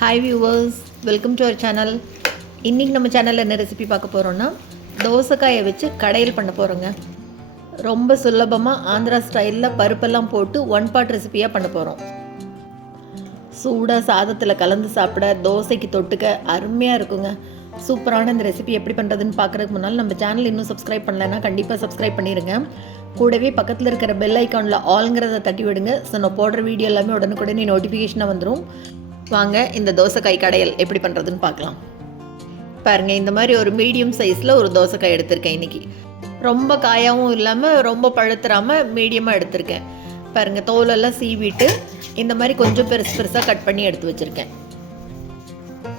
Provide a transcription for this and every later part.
Hi viewers welcome to our channel இன்றைக்கி நம்ம சேனலில் என்ன ரெசிபி பார்க்க போகிறோன்னா தோசைக்காயை வச்சு கடையில் பண்ண போகிறோங்க ரொம்ப சுலபமாக ஆந்திரா ஸ்டைலில் பருப்பெல்லாம் போட்டு ஒன் பார்ட் ரெசிபியாக பண்ண போகிறோம் சூடாக சாதத்தில் கலந்து சாப்பிட தோசைக்கு தொட்டுக்க அருமையாக இருக்குங்க. சூப்பரான இந்த ரெசிபி எப்படி பண்ணுறதுன்னு பார்க்குறதுக்கு முன்னால் நம்ம சேனல் இன்னும் சப்ஸ்கிரைப் பண்ணலைன்னா கண்டிப்பாக சப்ஸ்கிரைப் பண்ணிடுங்க கூடவே பக்கத்தில் இருக்கிற பெல் ஐக்கானில் ஆல்ங்கிறத தட்டி விடுங்க. ஸோ நான் போடுற வீடியோ எல்லாமே உடனுக்குடனே நோட்டிஃபிகேஷனாக வந்துடும் வாங்க இந்த தோசைக்காய் கடையல் எப்படி பண்ணுறதுன்னு பார்க்கலாம். பாருங்க இந்த மாதிரி ஒரு மீடியம் சைஸில் ஒரு தோசைக்காய் எடுத்திருக்கேன் இன்னைக்கு. ரொம்ப காயாகவும் இல்லாமல் ரொம்ப பழுத்துறாமல் மீடியமாக எடுத்திருக்கேன். பாருங்க தோலெல்லாம் சீவிட்டு இந்த மாதிரி கொஞ்சம் பெருசு பெருசாக கட் பண்ணி எடுத்து வச்சுருக்கேன்.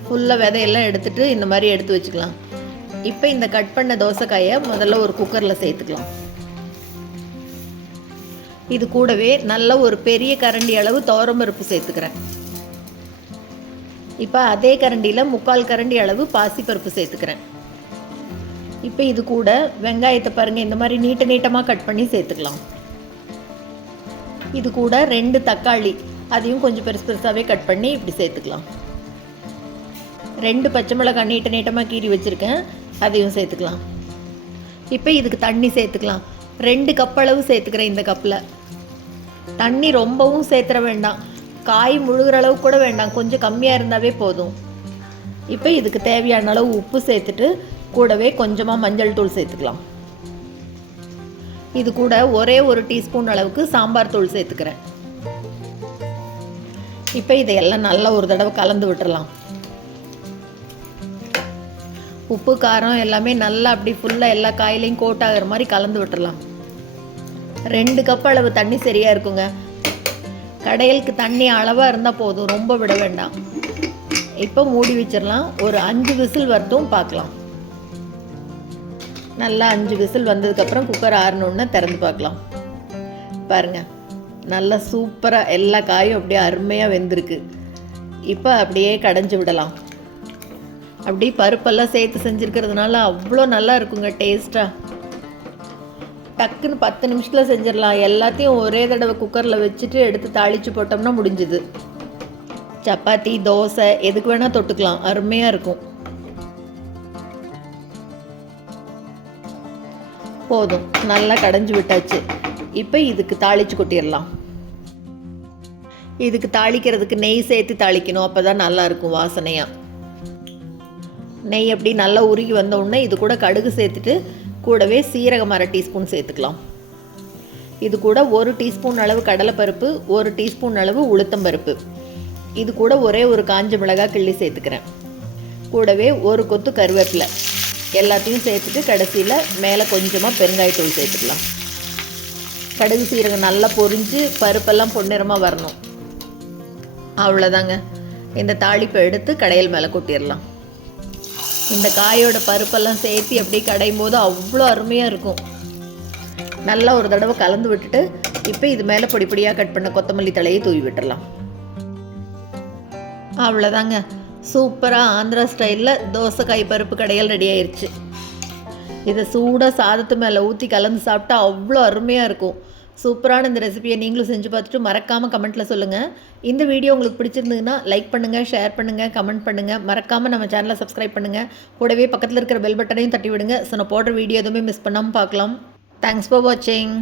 ஃபுல்லாக விதையெல்லாம் எடுத்துட்டு இந்த மாதிரி எடுத்து வச்சுக்கலாம். இப்போ இந்த கட் பண்ண தோசைக்காயை முதல்ல ஒரு குக்கரில் சேர்த்துக்கலாம். இது கூடவே நல்ல ஒரு பெரிய கரண்டி அளவு துவரம்பருப்பு சேர்த்துக்கிறேன். இப்போ அதே கரண்டியில் முக்கால் கரண்டி அளவு பாசிப்பருப்பு சேர்த்துக்கிறேன். இப்போ இது கூட வெங்காயத்தை பாருங்கள் இந்த மாதிரி நீட்ட நீட்டமாக கட் பண்ணி சேர்த்துக்கலாம். இது கூட ரெண்டு தக்காளி அதையும் கொஞ்சம் பெருசு பெருசாகவே கட் பண்ணி இப்படி சேர்த்துக்கலாம். ரெண்டு பச்சை மிளகாய் நீட்ட நீட்டமாக கீறி வச்சுருக்கேன் அதையும் சேர்த்துக்கலாம். இப்போ இதுக்கு தண்ணி சேர்த்துக்கலாம். ரெண்டு கப் அளவு சேர்த்துக்கிறேன் இந்த கப்பில் தண்ணி ரொம்பவும் சேர்த்துற வேண்டாம். காய் முழுகிற அளவு கூட வேண்டாம். கொஞ்சம் கம்மியாக இருந்தாவே போதும். இப்போ இதுக்கு தேவையான அளவு உப்பு சேர்த்துட்டு கூடவே கொஞ்சமாக மஞ்சள் தூள் சேர்த்துக்கலாம். இது கூட ஒரே ஒரு டீஸ்பூன் அளவுக்கு சாம்பார் தூள் சேர்த்துக்கிறேன். இப்போ இதையெல்லாம் நல்லா ஒரு தடவை கலந்து விட்டுறலாம். உப்பு காரம் எல்லாமே நல்லா அப்படி ஃபுல்லாக எல்லா காயிலையும் கோட் ஆகிற மாதிரி கலந்து விட்டுறலாம். ரெண்டு கப் அளவு தண்ணி சரியாக இருக்குங்க. கடைகளுக்கு தண்ணி அளவாக இருந்தால் போதும். ரொம்ப விட வேண்டாம். இப்போ மூடி வச்சிடலாம் ஒரு அஞ்சு விசில் வரட்டும் பார்க்கலாம். நல்லா அஞ்சு விசில் வந்ததுக்கப்புறம் குக்கர் ஆறணுன்னா திறந்து பார்க்கலாம். பாருங்கள் நல்லா சூப்பராக எல்லா காயும் அப்படியே அருமையாக வெந்திருக்கு. இப்போ அப்படியே கடைஞ்சி விடலாம். அப்படி பருப்பெல்லாம் சேர்த்து செஞ்சுருக்கிறதுனால அவ்வளோ நல்லா இருக்குங்க டேஸ்ட்டாக டக்குன்னு பத்து நிமிஷத்தில் செஞ்சிடலாம். எல்லாத்தையும் ஒரே தடவை குக்கரில் வச்சுட்டு எடுத்து தாளித்து போட்டோம்னா முடிஞ்சுது. சப்பாத்தி தோசை எதுக்கு வேணால் தொட்டுக்கலாம். அருமையாக இருக்கும். போதும். நல்லா கடைஞ்சி விட்டாச்சு. இப்போ இதுக்கு தாளித்து கொட்டிடலாம். இதுக்கு தாளிக்கிறதுக்கு நெய் சேர்த்து தாளிக்கணும். அப்போ தான் நல்லாயிருக்கும் வாசனையாக நெய் அப்படி நல்லா உருகி வந்த உடனே இது கூட கடுகு சேர்த்துட்டு கூடவே சீரகம் அரை டீஸ்பூன் சேர்த்துக்கலாம். இது கூட ஒரு டீஸ்பூன் அளவு கடலைப்பருப்பு ஒரு டீஸ்பூன் அளவு உளுத்தம்பருப்பு இது கூட ஒரே ஒரு காஞ்ச மிளகாய் கிள்ளி சேர்த்துக்கிறேன். கூடவே ஒரு கொத்து கருவேப்பிலை. எல்லாத்தையும் சேர்த்துட்டு கடைசியில் மேலே கொஞ்சமாக பெருங்காயத்தூள் சேர்த்துக்கலாம். கடுகு சீரகம் நல்லா பொரிஞ்சு பருப்பெல்லாம் பொன்னிறமாக வரணும். அவ்வளோதாங்க இந்த தாளிப்பை எடுத்து கடையில் மேலே கொட்டிடலாம். இந்த காயோட பருப்பெல்லாம் சேர்த்து அப்படியே கடையும் போது அவ்வளோ அருமையாக இருக்கும். நல்லா ஒரு தடவை கலந்து விட்டுட்டு இப்போ இது மேலே பொடி பொடியாக கட் பண்ண கொத்தமல்லி தலையை தூவி விட்டுடலாம் அவ்வளோதாங்க சூப்பராக ஆந்திரா ஸ்டைலில் தோசைக்காய் பருப்பு கடையில் ரெடி ஆயிடுச்சு இதை சூடாக சாதத்து மேலே ஊற்றி கலந்து சாப்பிட்டா அவ்வளோ அருமையாக இருக்கும். சூப்பரான இந்த ரெசிபியை நீங்களும் செஞ்சு பார்த்துட்டு மறக்காமல் கமெண்ட்டில் சொல்லுங்கள் இந்த வீடியோ உங்களுக்கு பிடிச்சிருந்ததுன்னா லைக் பண்ணுங்கள் ஷேர் பண்ணுங்கள் கமெண்ட் பண்ணுங்கள் மறக்காமல் நம்ம சேனலை சப்ஸ்கிரைப் பண்ணுங்கள் கூடவே பக்கத்தில் இருக்கிற பெல் பட்டனையும் தட்டி விடுங்க ஸோ நான் போடுற வீடியோ எதுவுமே மிஸ் பண்ணாமல் பார்க்கலாம். தேங்க்ஸ் ஃபார் வாட்சிங்